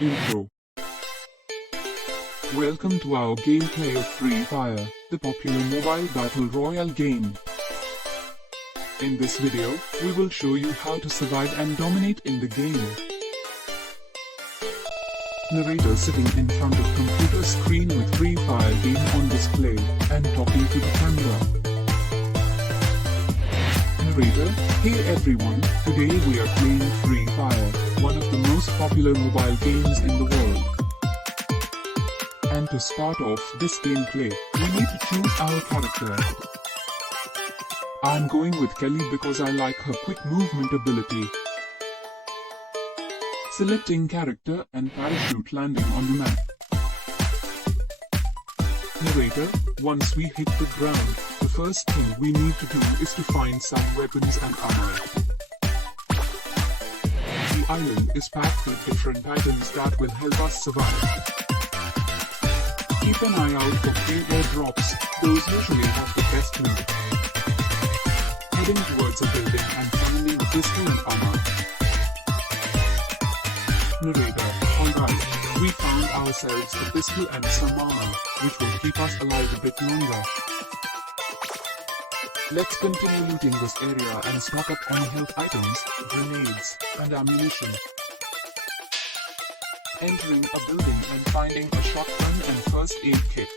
Intro. Welcome to our gameplay of Free Fire, the popular mobile battle royale game. In this video, we will show you how to survive and dominate in the game. Narrator sitting in front of computer screen with Free Fire game on display, and talking to the camera. Narrator: Hey everyone, today we are playing Free Fire, one of the most popular mobile games in the world. And to start off this gameplay, we need to choose our character. I'm going with Kelly because I like her quick movement ability. Selecting character and parachute landing on the map. Narrator: Once we hit the ground, the first thing we need to do is to find some weapons and armor. The island is packed with different items that will help us survive. Keep an eye out for free airdrops, those usually have the best loot. Heading towards a building and finding a pistol and armor. Narrator: Alright, we found ourselves a pistol and some armor, which will keep us alive a bit longer. Let's continue looting this area and stock up on health items, grenades, and ammunition. Entering a building and finding a shotgun and first aid kit.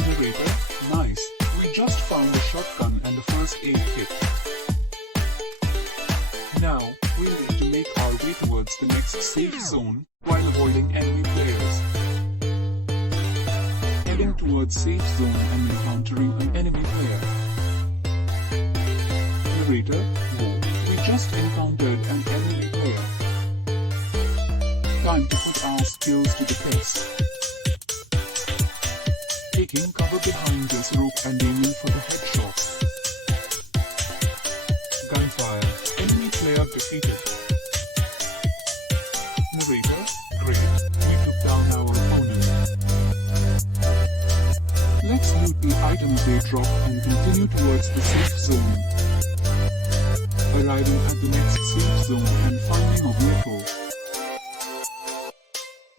Narrator: Nice, we just found a shotgun and a first aid kit. Now, we need to make our way towards the next safe zone, while avoiding enemy players. Heading towards safe zone and encountering an enemy player. Narrator: Whoa, we just encountered an enemy player. Time to put our skills to the test. Taking cover behind this rope and aiming for the headshots. Gunfire, enemy player defeated. Narrator: Great, we took down our opponent. Let's loot the items they drop and continue towards the safe zone. Arriving at the next safe zone and finding a vehicle.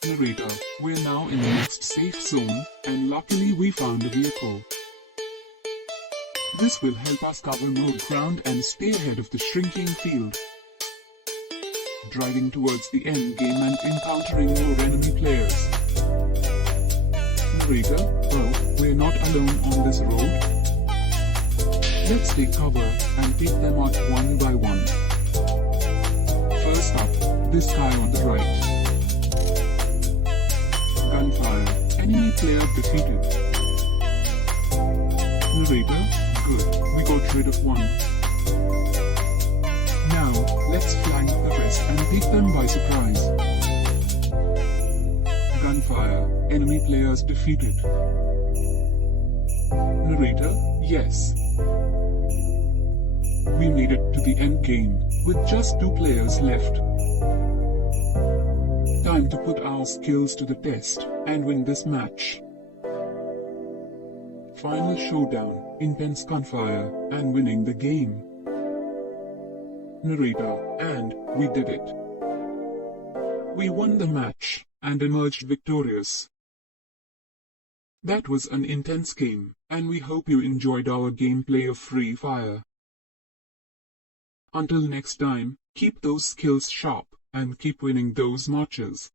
Narrator: We're now in the next safe zone, and luckily we found a vehicle. This will help us cover more ground and stay ahead of the shrinking field. Driving towards the end game and encountering more enemy players. Narrator: Oh, we're not alone on this road. Let's take cover and take them out one by one. First up, this guy on the right. Gunfire, enemy player defeated. Narrator: Good, we got rid of one. Now, let's flank the rest and take them by surprise. Gunfire, enemy players defeated. Narrator: Yes. We made it to the end game, with just 2 players left. Time to put our skills to the test, and win this match. Final showdown, intense gunfire, and winning the game. Narrator: And we did it. We won the match, and emerged victorious. That was an intense game, and we hope you enjoyed our gameplay of Free Fire. Until next time, keep those skills sharp, and keep winning those matches.